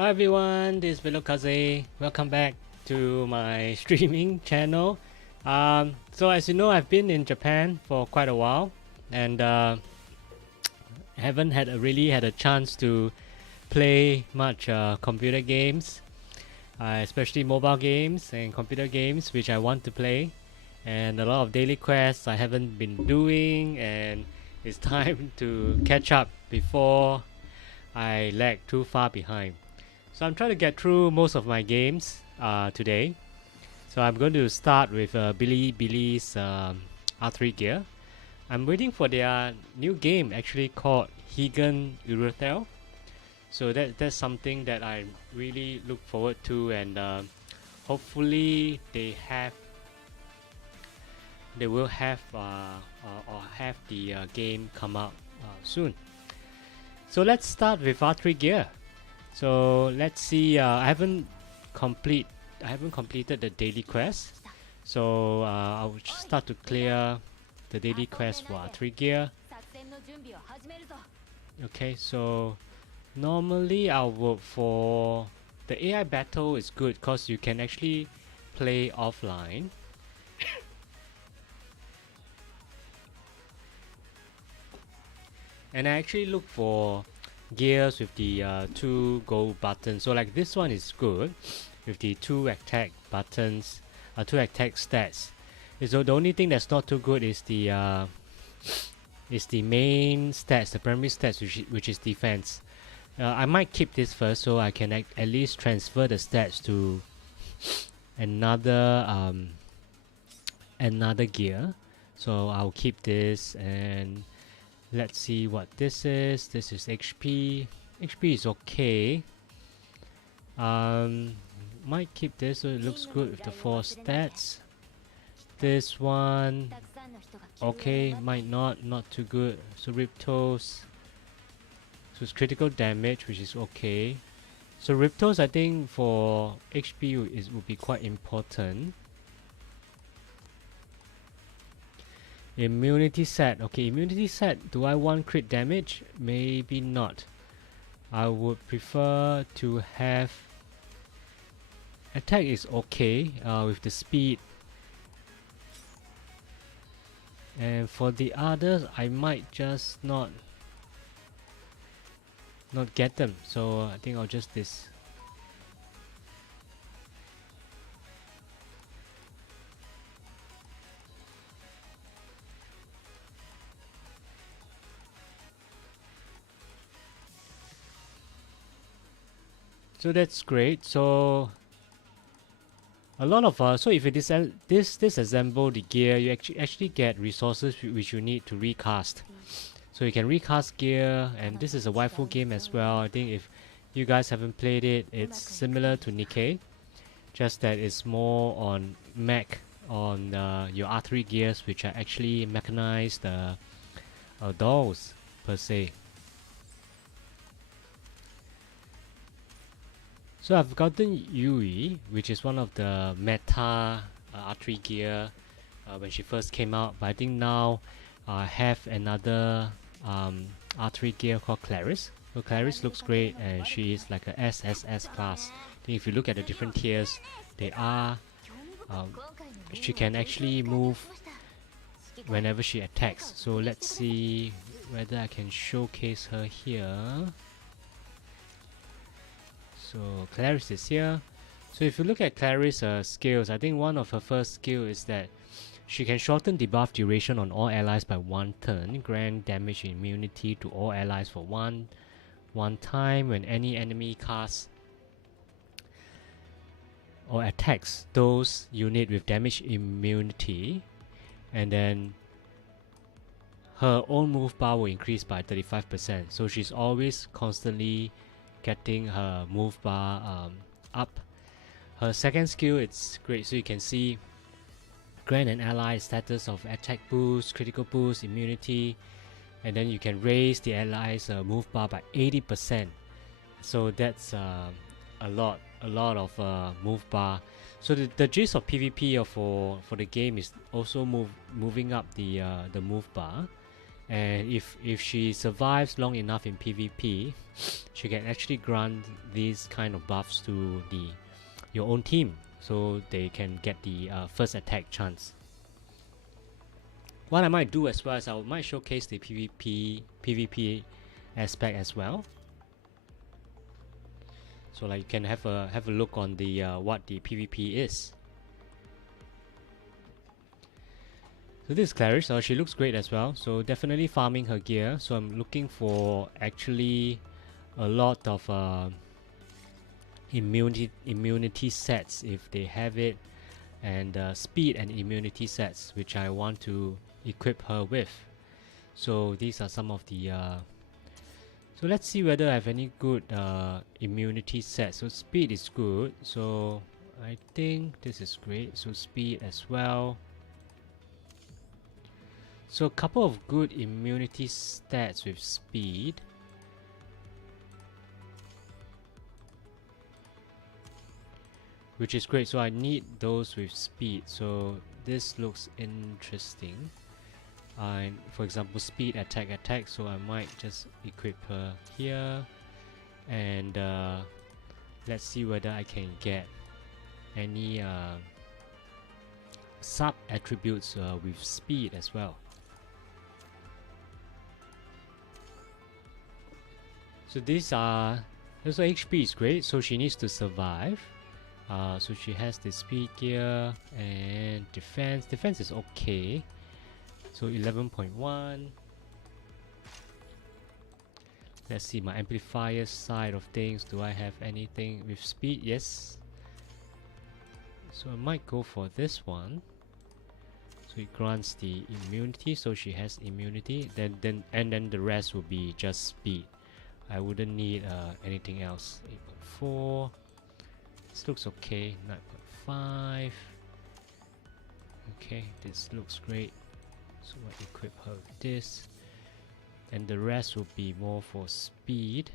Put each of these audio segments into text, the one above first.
Hi everyone, this is Bilibili. Welcome back to my streaming channel. So as you know, I've been in Japan for quite a while, and haven't really had a chance to play much computer games, especially mobile games and computer games, which I want to play. And a lot of daily quests I haven't been doing, and it's time to catch up before I lag too far behind. So I'm trying to get through most of my games today. So I'm going to start with Bilibili's R3 gear. I'm waiting for their new game actually called Higan Uruthel. So that's something that I really look forward to, and hopefully they will have or have the game come out soon. So let's start with R3 gear. So let's see. I haven't completed the daily quest. So I'll start to clear the daily quest for R3 gear. Okay, so normally I'll vote for the AI battle is good because you can actually play offline. And I actually look for gears with the 2 gold buttons. So like this one is good with the 2 attack buttons, 2 attack stats. So the only thing that's not too good is the main stats, the primary stats, which is defense. I might keep this first so I can at least transfer the stats to another gear. So I'll keep this, and let's see what this is. This is HP. HP is okay. Might keep this so it looks good with the 4 stats. This one, okay, might not too good. So Riptos. So it's critical damage, which is okay. So Riptos, I think for HP would be quite important. Immunity set. Okay, immunity set. Do I want crit damage? Maybe not. I would prefer to have attack is okay with the speed. And for the others, I might just not get them. So I think I'll just this. So that's great. So a lot of so if you disassemble the gear, you actually get resources which you need to recast. So you can recast gear, and this is a waifu game as well. I think if you guys haven't played it, it's similar to Nikkei, just that it's more on mech on your R3 gears, which are actually mechanized dolls per se. So I've gotten Yui, which is one of the meta R3 gear when she first came out, but I think now I have another R3 gear called Clarice. So Clarice looks great, and she is like a SSS class. I think if you look at the different tiers, they are she can actually move whenever she attacks. So let's see whether I can showcase her here. So Clarice is here. So if you look at Clarice's skills, I think one of her first skill is that she can shorten debuff duration on all allies by 1 turn, grant damage immunity to all allies for one time when any enemy casts or attacks those unit with damage immunity, and then her own move bar will increase by 35%. So she's always constantly getting her move bar up. Her second skill, it's great, so you can see grant an ally status of attack boost, critical boost, immunity, and then you can raise the ally's move bar by 80%. So that's a lot of move bar. So the gist of PvP for the game is also moving up the move bar. and if she survives long enough in PvP, she can actually grant these kind of buffs to your own team, so they can get the first attack chance. What I might do as well is I might showcase the PvP aspect as well. So like you can have a look on the what the PvP is. So this is Clarice, she looks great as well. So definitely farming her gear. So I'm looking for actually a lot of immunity sets if they have it, and speed and immunity sets which I want to equip her with. So these are some of the so let's see whether I have any good immunity sets. So speed is good, so I think this is great. So speed as well. So a couple of good immunity stats with speed. Which is great, so I need those with speed. So this looks interesting. For example, speed, attack, so I might just equip her here. And let's see whether I can get any sub attributes with speed as well. So these are also HP is great, so she needs to survive. So she has the speed gear and defense. Defense is okay. So 11.1. Let's see my amplifier side of things. Do I have anything with speed? Yes. So I might go for this one. So it grants the immunity. So she has immunity. Then the rest will be just speed. I wouldn't need anything else. 8.4. This looks okay. 9.5. Okay, this looks great. So I equip her with this. And the rest will be more for speed.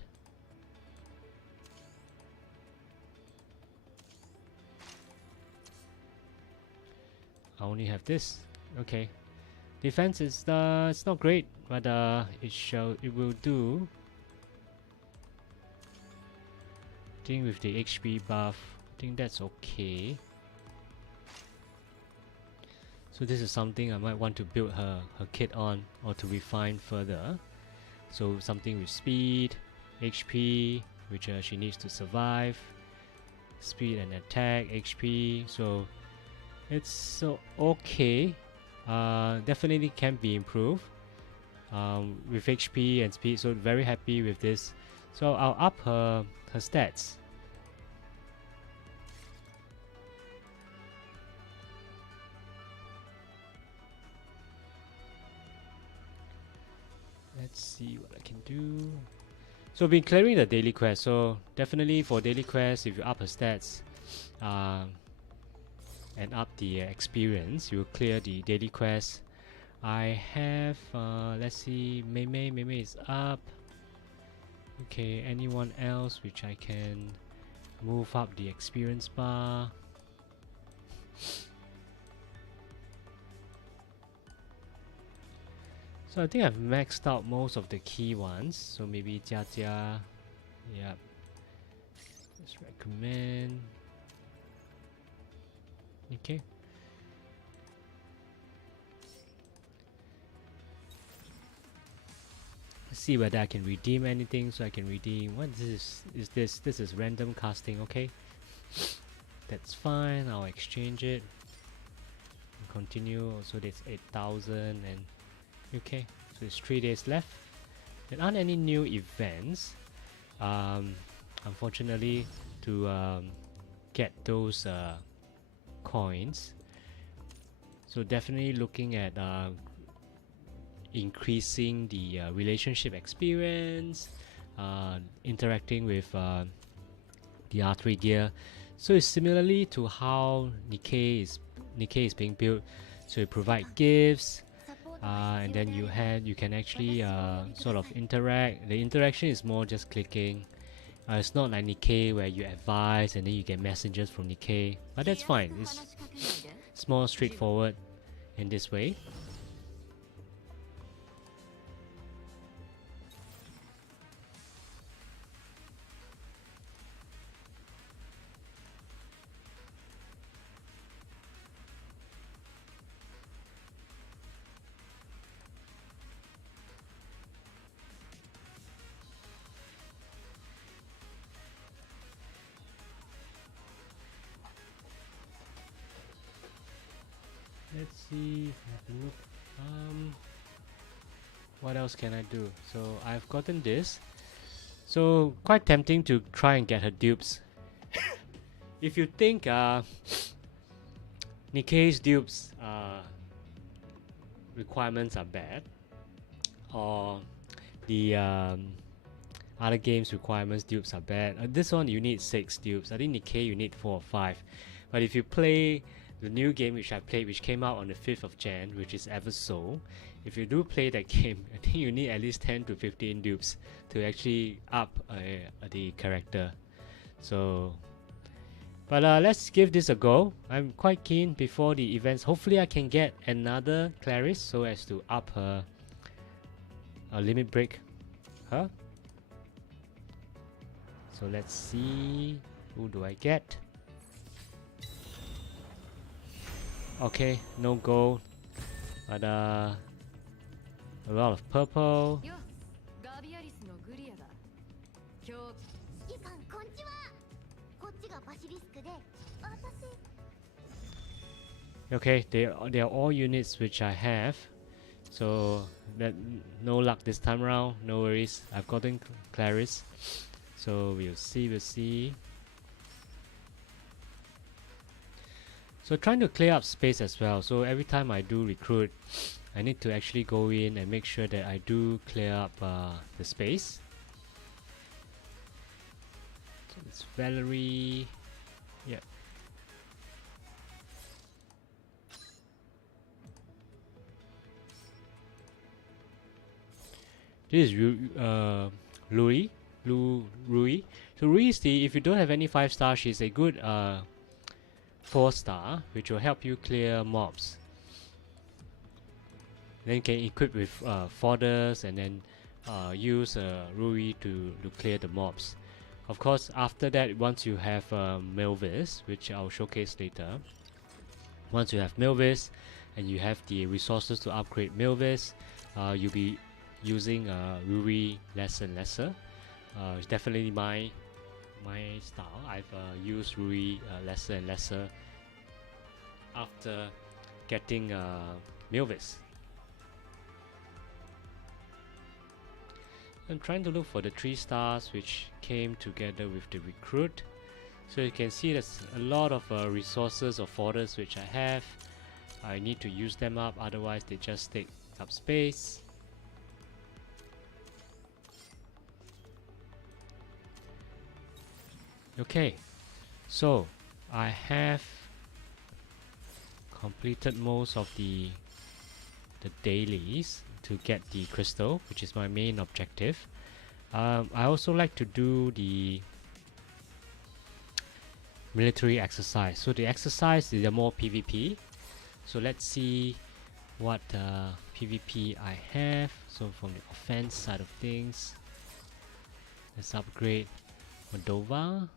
I only have this. Okay. Defense is it's not great, but it will do. I think with the HP buff, I think that's okay. So this is something I might want to build her kit on, or to refine further. So something with speed, HP, which she needs to survive, speed and attack, HP. So it's so okay. Definitely can be improved with HP and speed. So very happy with this. So I'll up her stats. Let's see what I can do. So I've been clearing the daily quest. So definitely for daily quest, if you up her stats and up the experience, you will clear the daily quest. I have let's see, Mei is up. Okay, anyone else which I can move up the experience bar? So I think I've maxed out most of the key ones. So maybe Jia Jia. Yep. Let's recommend. Okay. See whether I can redeem anything. So I can redeem. What is this? This is random casting. Okay, that's fine. I'll exchange it. Continue. So that's 8,000 and okay. So it's 3 days left. There aren't any new events. Unfortunately, to get those coins. So definitely looking at increasing the relationship experience, interacting with the R3 gear. So it's similarly to how Nikkei is being built. So you provide gifts, and then you can actually sort of interact. The interaction is more just clicking. It's not like Nikkei where you advise and then you get messages from Nikkei, but that's fine. It's more straightforward in this way. see. Have a look. What else can I do? So I've gotten this. So quite tempting to try and get her dupes. If you think Nikkei's dupes requirements are bad, or the other games requirements dupes are bad, this one you need 6 dupes. I think Nikkei you need 4 or 5. But if you play the new game which I played, which came out on the 5th of Jan, which is Ever So, if you do play that game, I think you need at least 10 to 15 dupes to actually up the character. So, but let's give this a go. I'm quite keen before the events. Hopefully I can get another Clarice so as to up her limit break her. So let's see, who do I get? Okay, no gold, but a lot of purple. Okay, they are all units which I have, so that no luck this time around. No worries, I've gotten Clarice, so we'll see. So trying to clear up space as well. So every time I do recruit, I need to actually go in and make sure that I do clear up the space. So it's Valerie. Yeah. This is Rui. So Rui is the, if you don't have any 5-star, she's a good 4-star, which will help you clear mobs. Then you can equip with fodders and then use Rui to clear the mobs. Of course, after that, once you have Milvis, which I'll showcase later, once you have Milvis and you have the resources to upgrade Milvis, you'll be using Rui less and lesser. It's definitely my style. I've used Rui lesser and lesser after getting Milvis. I'm trying to look for the 3 stars which came together with the recruit. So you can see there's a lot of resources or fodders which I have. I need to use them up, otherwise they just take up space. Okay, so I have completed most of the dailies to get the crystal, which is my main objective. I also like to do the military exercise. So the exercise is more PvP. So let's see what PvP I have. So from the offense side of things, let's upgrade Modoka.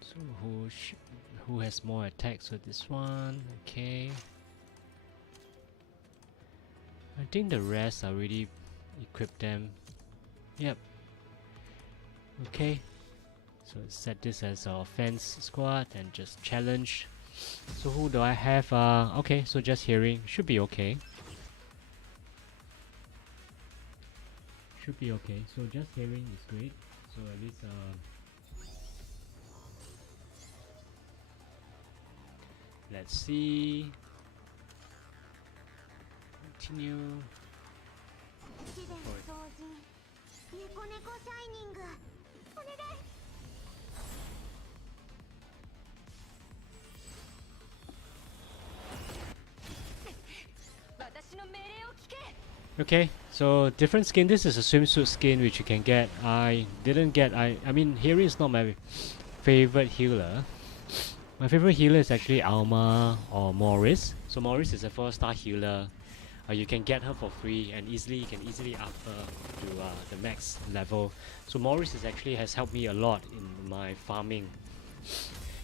So who has more attacks with this one? Okay. I think the rest I already equipped them. Yep. Okay. So set this as our offense squad and just challenge. So who do I have? Okay, so just hearing should be okay. Should be okay. So just hearing is great. So at least let's see. Continue. Okay, so different skin. This is a swimsuit skin which you can get. I didn't get. I mean, Harry is not my favorite healer. My favorite healer is actually Alma or Morris. So Morris is a 4-star healer. You can get her for free and you can easily up her to the max level. So Morris has helped me a lot in my farming.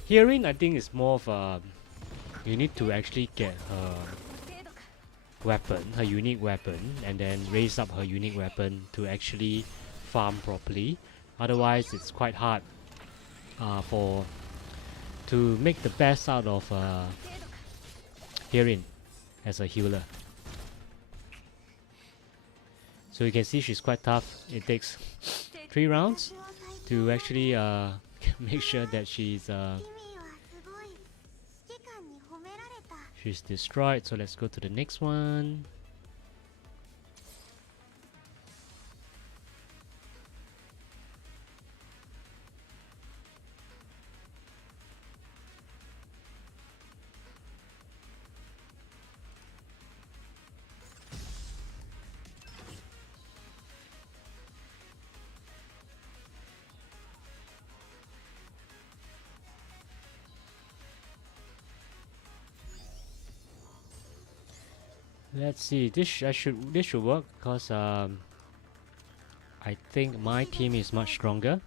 Hearing, I think, is more of a, you need to actually get her weapon, her unique weapon, and then raise up her unique weapon to actually farm properly. Otherwise, it's quite hard to make the best out of Hearing as a healer. So you can see she's quite tough. It takes 3 rounds to actually make sure that she's destroyed. So let's go to the next one. Let's see. This should work because I think my team is much stronger.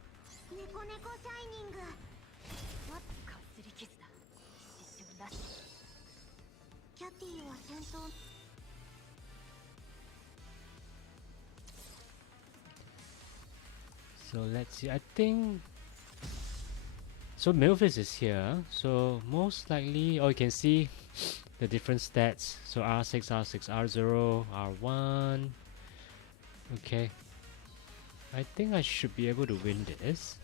So let's see. I think so. Milvis is here. So most likely, you can see the different stats. So R6, R6, R0, R1. Okay. I think I should be able to win this.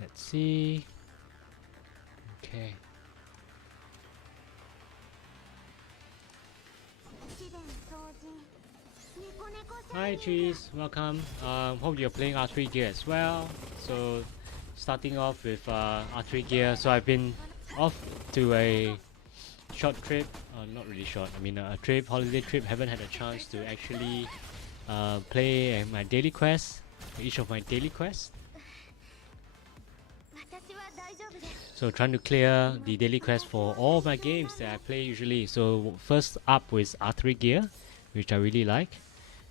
Let's see. Okay. Hi Cheese, welcome. Hope you're playing R3 gear as well. So starting off with R3 gear. So I've been off to a short trip. Not really short, I mean a trip, holiday trip. Haven't had a chance to actually play my daily quests, each of my daily quests. So trying to clear the daily quest for all my games that I play usually. So first up with R3 gear, which I really like,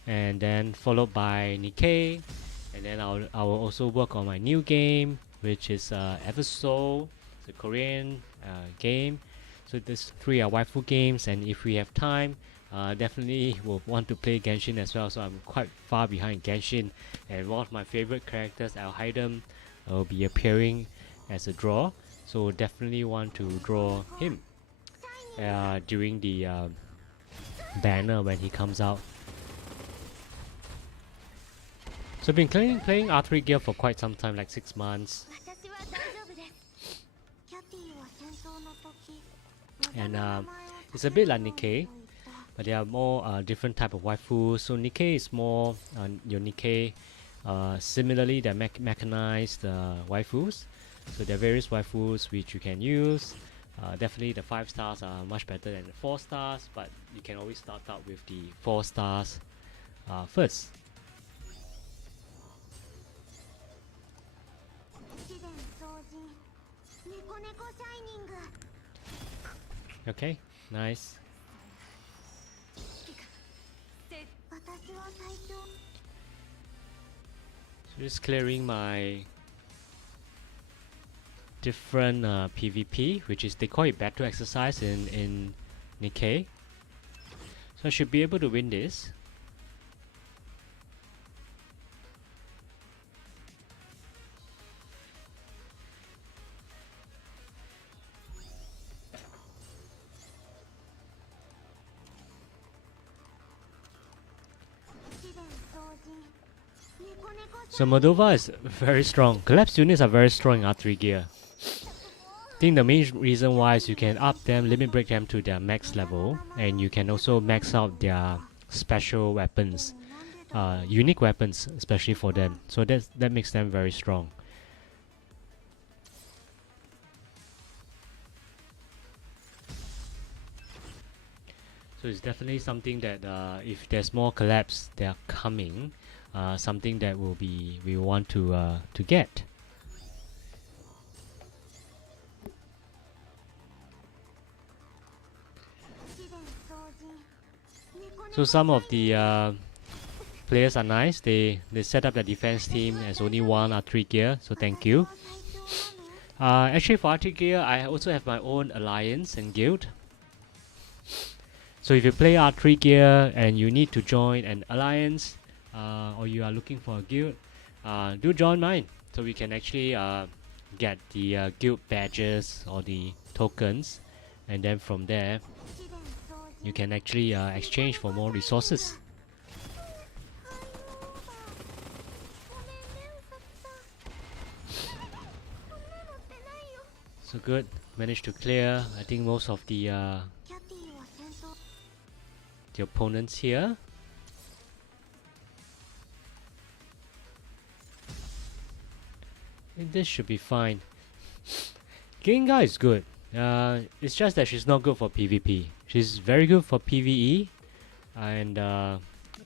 and then followed by Nikkei, and then I will also work on my new game, which is Eversoul. It's a Korean game. So these 3 are waifu games, and if we have time, definitely will want to play Genshin as well. So I'm quite far behind Genshin, and one of my favorite characters, Alhaidam, will be appearing as a draw. So definitely want to draw him during the banner when he comes out. So I've been playing R3 gear for quite some time, like 6 months. And it's a bit like Nikkei, but there are more different type of waifus. So Nikkei is more your Nikkei. Similarly, they're mechanized waifus. So there are various waifus which you can use. Definitely the 5 stars are much better than the 4 stars, but you can always start out with the 4 stars first. Okay, nice. So just clearing my different PvP, which is, they call it battle exercise in Nikkei. So I should be able to win this. So Moldova is very strong. Collapse units are very strong in R3 gear. I think the main reason why is you can up them, limit break them to their max level, and you can also max out their special weapons, unique weapons, especially for them. So that makes them very strong. So it's definitely something that if there's more collapse that are coming, something that we want to get. So some of the players are nice. They set up the defense team as only 1 or 3 gear. So thank you. Actually, for arcade gear, I also have my own alliance and guild. So if you play R3 gear and you need to join an alliance, or you are looking for a guild, do join mine. So we can actually get the guild badges or the tokens, and then from there you can actually exchange for more resources. So good, managed to clear I think most of the opponents here. And this should be fine. Gengar is good. It's just that she's not good for PvP. She's very good for PvE, and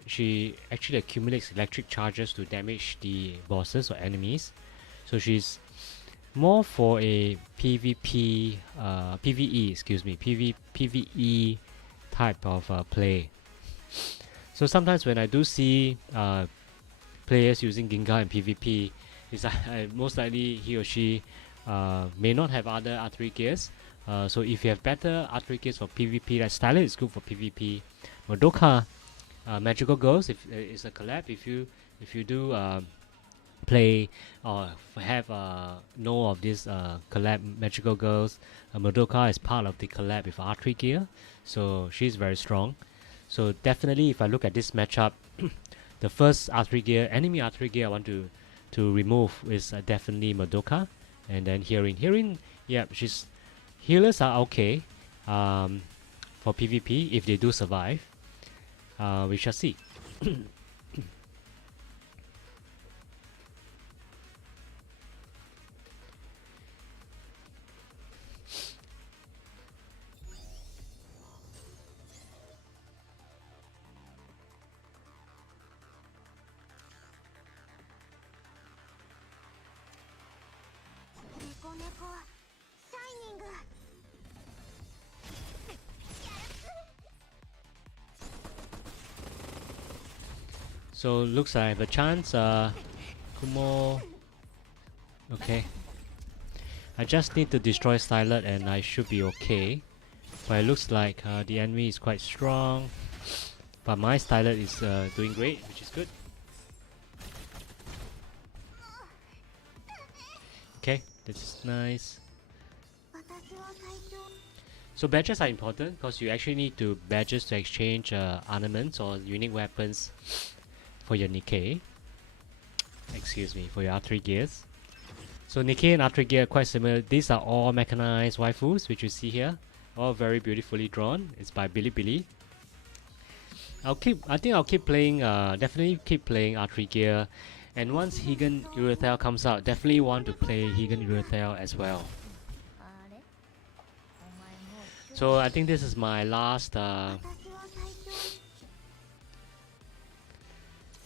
she actually accumulates electric charges to damage the bosses or enemies. So she's more for a PvP, PvE, PvE type of play. So sometimes when I do see players using Gengar in PvP, is most likely he or she may not have other R3 gears. So if you have better R3 gears for PvP, like Styler is good for PvP. Madoka, Magical Girls, if it's a collab, if you do play or have know of this collab Magical Girls, Madoka is part of the collab with R3 gear, so she's very strong. So definitely, if I look at this matchup, the first R3 gear, enemy R3 gear I want to remove is definitely Madoka, and then Hearing, yeah, healers are okay for PvP if they do survive. We shall see. So looks like I have a chance. Kumo. Okay. I just need to destroy Stylet and I should be okay. But it looks like the enemy is quite strong. But my Stylet is doing great, which is good. Okay, this is nice. So badges are important because you actually need to badges to exchange ornaments or unique weapons for your Nikkei. Excuse me, for your R3 gears. So Nikkei and R3 gear are quite similar. These are all mechanized waifus, which you see here. All very beautifully drawn. It's by Bilibili. I think I'll keep playing, definitely keep playing R3 gear. And once Higan Urethel comes out, definitely want to play Higan Urethel as well. So I think this is my last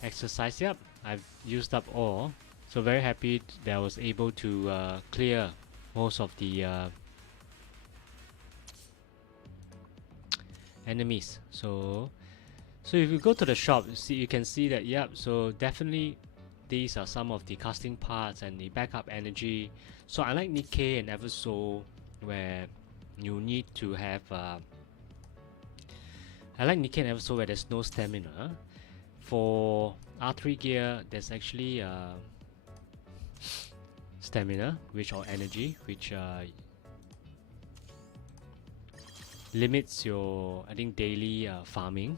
exercise. Yep, I've used up all. So very happy that I was able to clear most of the enemies. So if you go to the shop, you can see that, yep, so definitely these are some of the casting parts and the backup energy. So I like Nikkei and Eversoul, where you need to have I like Nikkei and Eversoul where there's no stamina. For R3 gear, there's actually stamina, or energy, which limits your, I think, daily farming.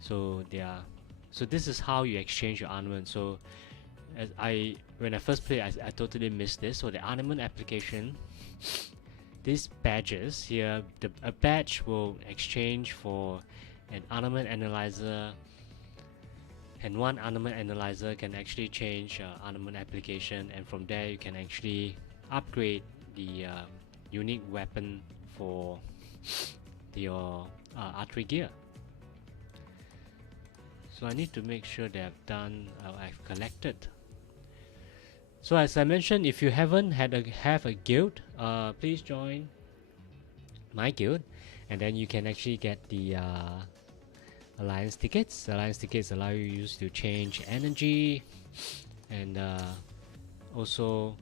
So this is how you exchange your ornament. So when I first played, I totally missed this. So the ornament application, these badges here, a badge will exchange for an ornament analyzer, and one ornament analyzer can actually change ornament application, and from there you can actually upgrade the unique weapon for your R3 gear. So I need to make sure that I've collected. So as I mentioned, if you haven't have a guild, please join my guild, and then you can actually get the alliance tickets. Alliance tickets allow you to change energy, and also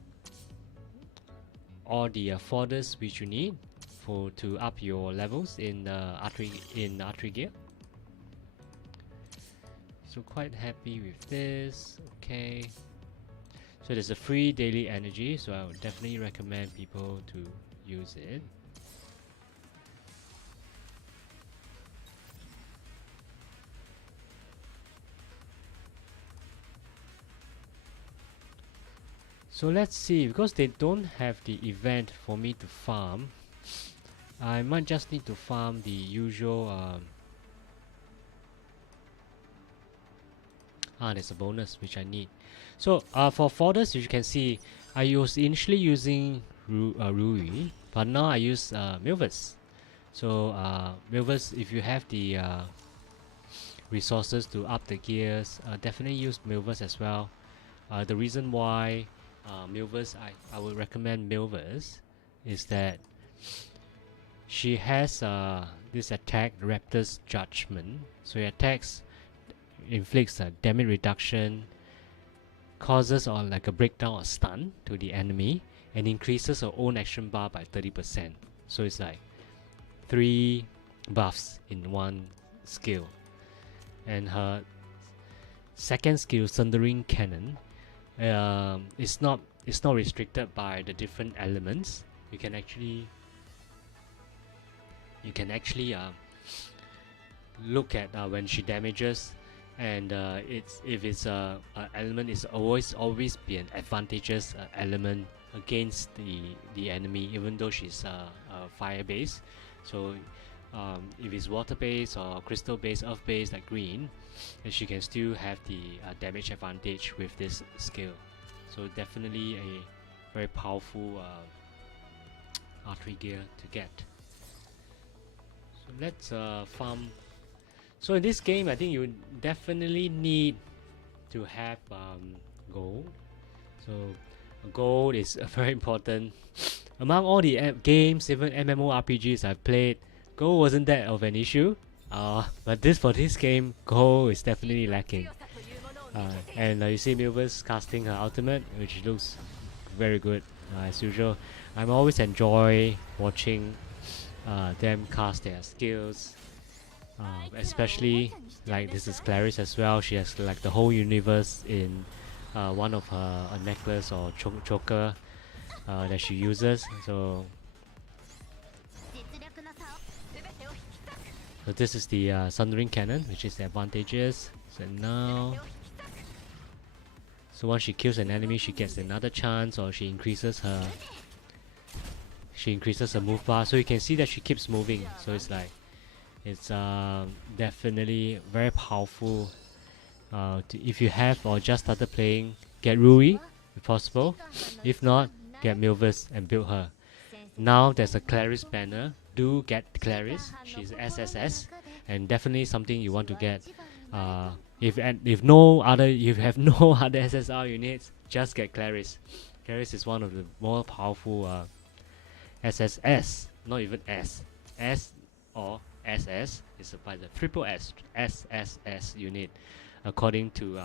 all the fodders which you need for to up your levels in archery gear. So quite happy with this. Okay. So there's a free daily energy, so I would definitely recommend people to use it. So let's see, because they don't have the event for me to farm, I might just need to farm the usual there's a bonus which I need. So for fodders, as you can see, I was initially using Rui, but now I use Milvus. So Milvus, if you have the resources to up the gears, definitely use Milvus as well. The reason why Milvus, I would recommend Milvus, is that she has this attack, Raptor's Judgment. So your attacks inflicts a damage reduction, causes or like a breakdown or stun to the enemy, and increases her own action bar by 30%. So it's like 3 buffs in one skill. And her second skill, Thundering Cannon, it's not restricted by the different elements. You can actually look at when she damages, and if it's a element, is always be an advantageous element against the enemy, even though she's fire based. So if it's water based or crystal based, earth based like green, and she can still have the damage advantage with this skill. So definitely a very powerful archery gear to get. So let's farm. So in this game, I think you definitely need to have gold. So gold is very important. Among all the games, even MMORPGs I've played, gold wasn't that of an issue. But for this game, gold is definitely lacking. And you see Milvus casting her ultimate, which looks very good as usual. I'm always enjoy watching them cast their skills. Especially like this is Clarice as well. She has like the whole universe in one of her necklace or choker that she uses. So this is the Thundering Cannon, which is the advantageous. So now, so once she kills an enemy, she gets another chance, or she increases her move bar. So you can see that she keeps moving. So it's like, it's definitely very powerful. If you have or just started playing, get Rui if possible. If not, get Milvus and build her. Now there's a Clarice banner. Do get Clarice. She's SSS, and definitely something you want to get. If you have no other SSR units, just get Clarice. Clarice is one of the more powerful SSS, not even S or SS is by the triple SSS unit, according to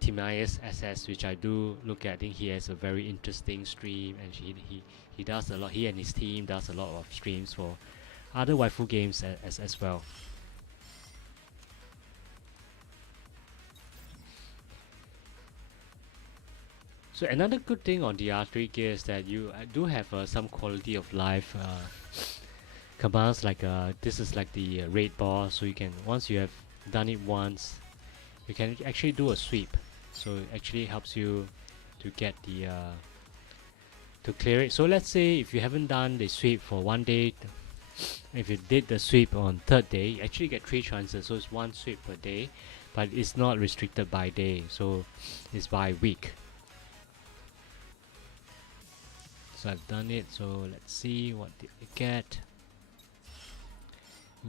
Timaeus SS, which I do look at. I think he has a very interesting stream, and he does a lot. He and his team does a lot of streams for other waifu games as well. So another good thing on the archery gear is that you do have some quality of life commands, like this is like the raid boss. So you can, once you have done it once, you can actually do a sweep. So it actually helps you to get the to clear it. So let's say if you haven't done the sweep for one day, if you did the sweep on third day, you actually get 3 chances. So it's 1 sweep per day, but it's not restricted by day, so it's by week. So I've done it, so let's see what did we get.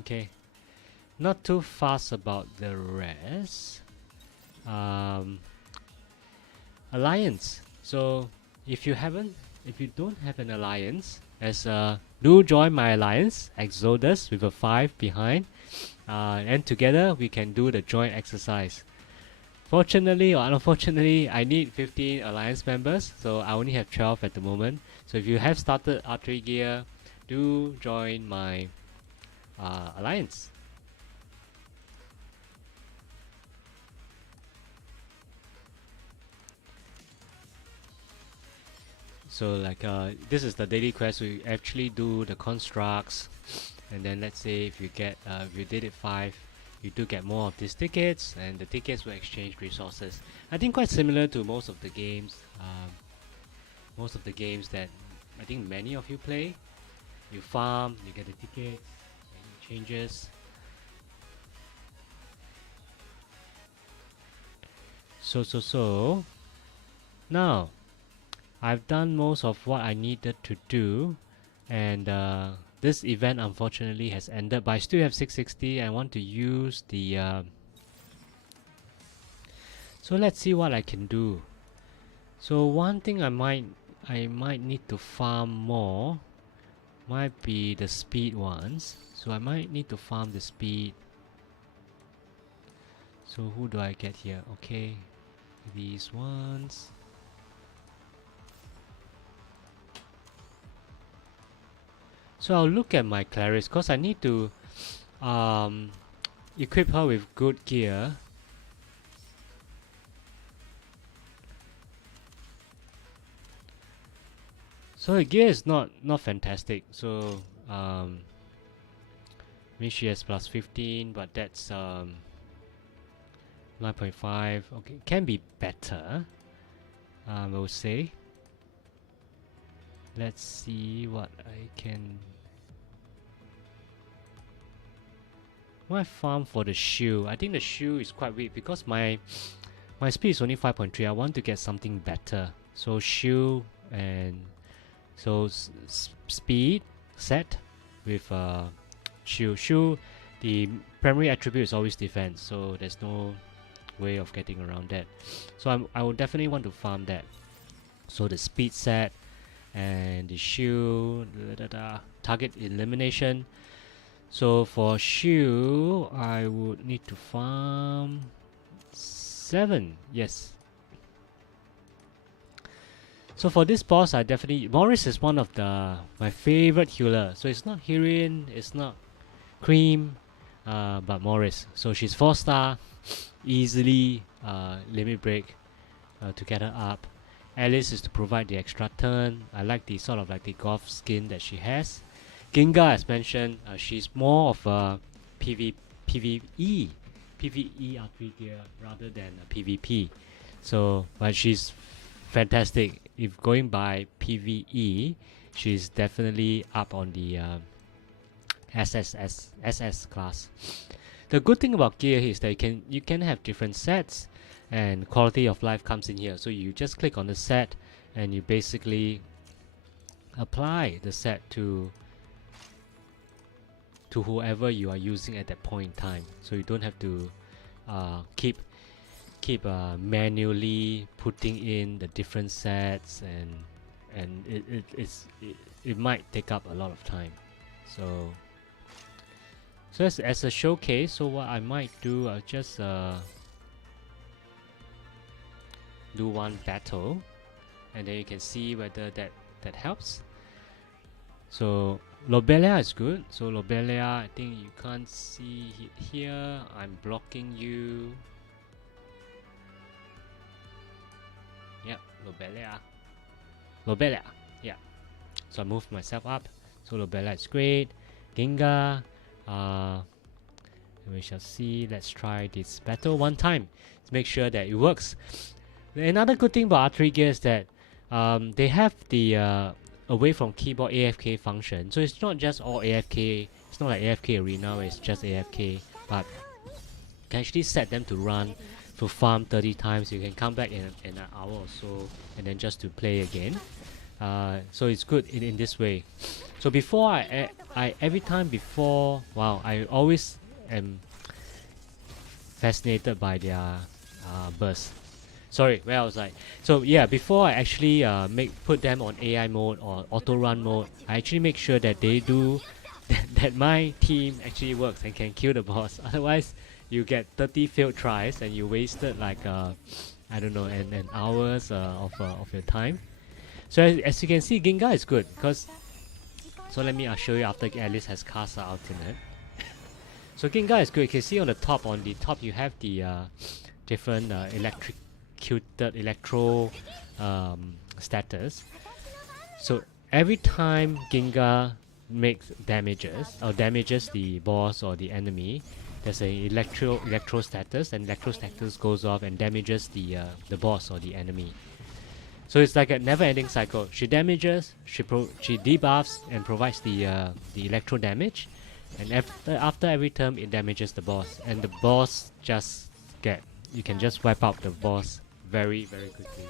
Okay, not too fast about the rest. Alliance. So if you don't have an alliance, do join my alliance, Exodus, with a 5 behind, and together we can do the joint exercise. Fortunately or unfortunately, I need 15 alliance members, so I only have 12 at the moment. So if you have started archery gear, do join my alliance. So like this is the daily quest. We actually do the constructs, and then let's say if you get if you did it 5, you do get more of these tickets, and the tickets will exchange resources. I think quite similar to most of the games. Most of the games that I think many of you play. You farm, you get the tickets, and it changes. So now I've done most of what I needed to do, and this event unfortunately has ended, but I still have 660. I want to use the so let's see what I can do. So one thing I might need to farm more might be the speed ones. So I might need to farm the speed. So who do I get here? Okay, these ones. So I'll look at my Clarice because I need to equip her with good gear. So the gear is not fantastic. So I mean she has plus 15, but that's 9.5. Okay, can be better. I will say. Let's see what I can. My farm for the shield. I think the shield is quite weak because my speed is only 5.3. I want to get something better. So shield and so speed set with shield. Shield, the primary attribute is always defense. So there's no way of getting around that. So I would definitely want to farm that. So the speed set and the shield, target elimination. So for shield, I would need to farm 7. Yes. So for this boss, I definitely Morris is one of my favorite healer. So it's not Hirin, it's not Cream, but Morris. So she's 4-star, easily limit break to get her up. Alice is to provide the extra turn. I like the sort of like the golf skin that she has. Ginga, as mentioned, she's more of a PvE archery gear rather than a PvP. So, but she's fantastic. If going by PvE, she's definitely up on the SS class. The good thing about gear is that you can have different sets, and quality of life comes in here. So you just click on the set, and you basically apply the set to whoever you are using at that point in time. So you don't have to keep manually putting in the different sets, and it might take up a lot of time. So as a showcase, so what I might do, I'll just do one battle, and then you can see whether that helps. So Lobelia is good. So Lobelia, I think you can't see here. I'm blocking you. Yep, Lobelia. Yeah. So I moved myself up. So Lobelia is great. Ginga. We shall see. Let's try this battle one time to make sure that it works. Another good thing about archery gear is that they have the away from keyboard AFK function. So it's not just all AFK. It's not like AFK Arena where it's just AFK, but you can actually set them to run to farm 30 times. You can come back in an hour or so, and then just to play again. So it's good in this way. So before I every time before, wow, I always am fascinated by their burst. Sorry, where I was like, so yeah, before I actually put them on AI mode or auto run mode, I actually make sure that they do that my team actually works and can kill the boss. Otherwise, you get 30 failed tries and you wasted like I don't know, an hours of your time. So as you can see, Ginga is good because. So let me show you after Alice has cast her ultimate. So Ginga is good. You can see on the top. On the top, you have the different electrocuted electro status. So every time Ginga makes damages the boss or the enemy, there's a electro status, and electro status goes off and damages the boss or the enemy. So it's like a never-ending cycle. She damages, she debuffs and provides the electro damage, and after every turn it damages the boss, and the boss you can just wipe out the boss very quickly.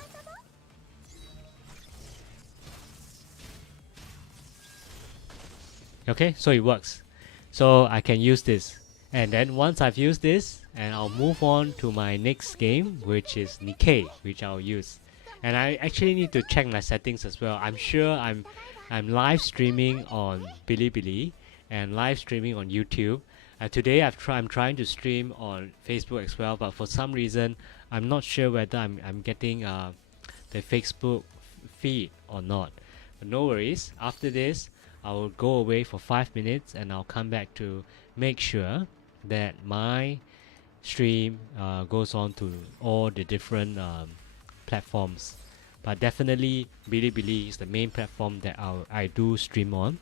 Okay, so it works. So I can use this, and then once I've used this, and I'll move on to my next game, which is Nikkei, which I'll use. And I actually need to check my settings as well. I'm sure I'm live streaming on Bilibili and live streaming on YouTube. Today I'm trying to stream on Facebook as well, but for some reason I'm not sure whether I'm getting the Facebook feed or not. But no worries. After this, I will go away for 5 minutes and I'll come back to make sure that my stream goes on to all the different platforms. But definitely Bilibili is the main platform that I do stream on.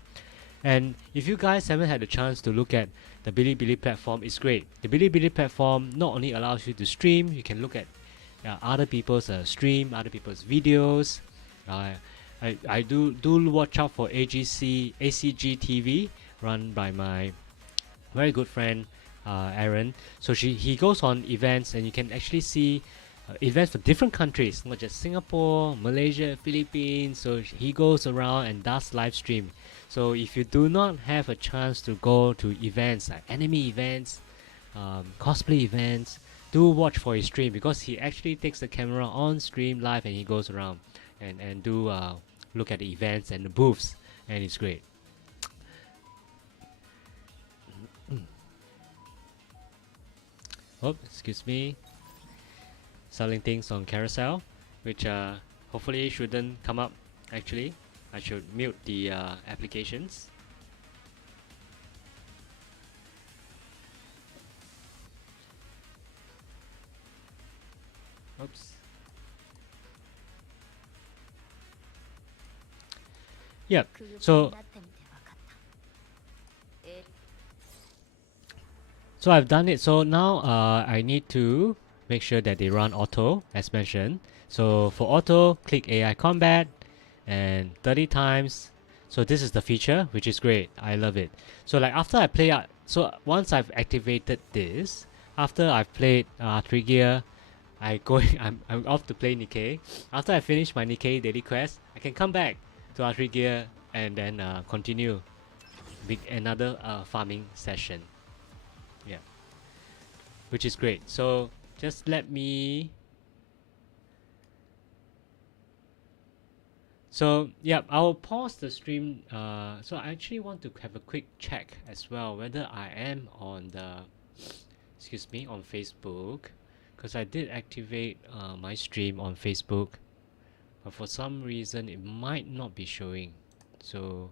And if you guys haven't had a chance to look at the Bilibili platform, it's great. The Bilibili platform not only allows you to stream, you can look at other people's stream, other people's videos. I do watch out for ACG TV, run by my very good friend Aaron. So he goes on events, and you can actually see events for different countries, not just Singapore, Malaysia, Philippines. So he goes around and does live stream. So if you do not have a chance to go to events like anime events, cosplay events, do watch for his stream, because he actually takes the camera on stream live and he goes around and do look at the events and the booths, and it's great. Oh, excuse me. Selling things on carousel, which hopefully shouldn't come up. Actually, I should mute the applications. Oops. Yep. So I've done it. So now I need to make sure that they run auto as mentioned. So for auto, click AI combat and 30 times. So this is the feature, which is great. I love it. So like after I play out, so once I've activated this, after I've played Three Gear, I'm off to play Nikkei. After I finish my Nikkei daily quest, I can come back to Three Gear and then continue with another farming session. Yeah, which is great. So just let me. So yeah, I'll pause the stream. So I actually want to have a quick check as well whether I am on the, excuse me, on Facebook, because I did activate my stream on Facebook, but for some reason it might not be showing. So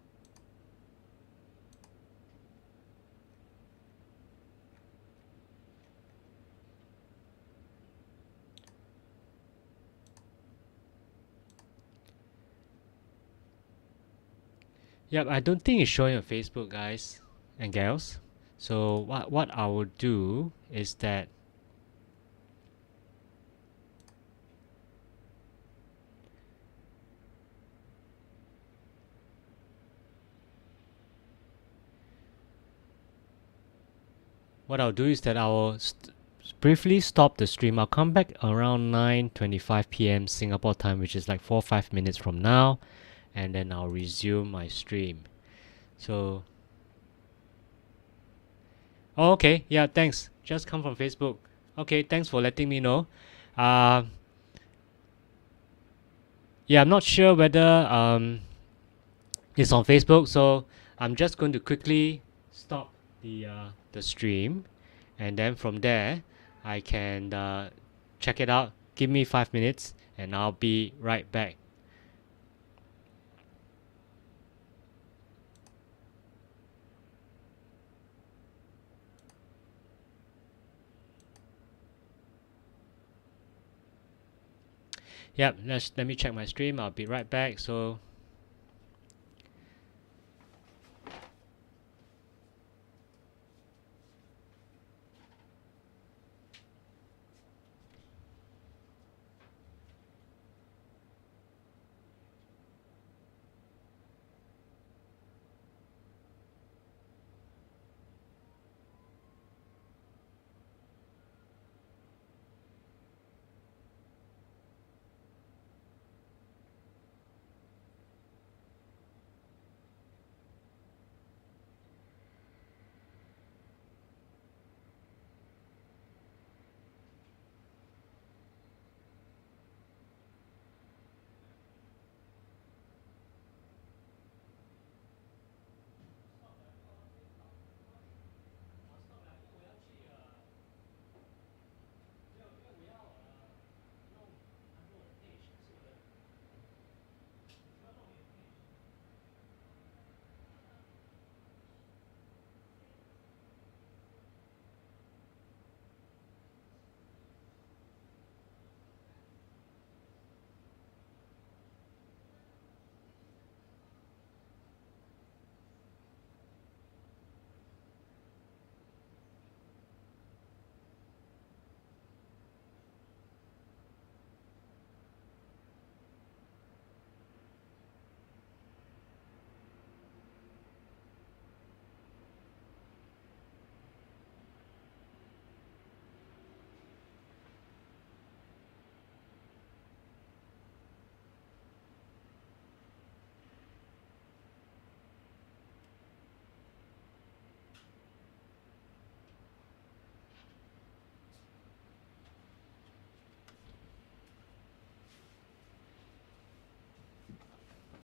yep, I don't think it's showing on Facebook, guys and gals. So what I will do is that I will briefly stop the stream. I'll come back around 9:25 p.m. Singapore time, which is like 4 or 5 minutes from now, and then I'll resume my stream. So oh, okay, yeah, thanks. Just come from Facebook. Okay, thanks for letting me know. Yeah, I'm not sure whether it's on Facebook, so I'm just going to quickly stop the stream, and then from there I can check it out. Give me 5 minutes and I'll be right back. Yep, let me check my stream. I'll be right back. So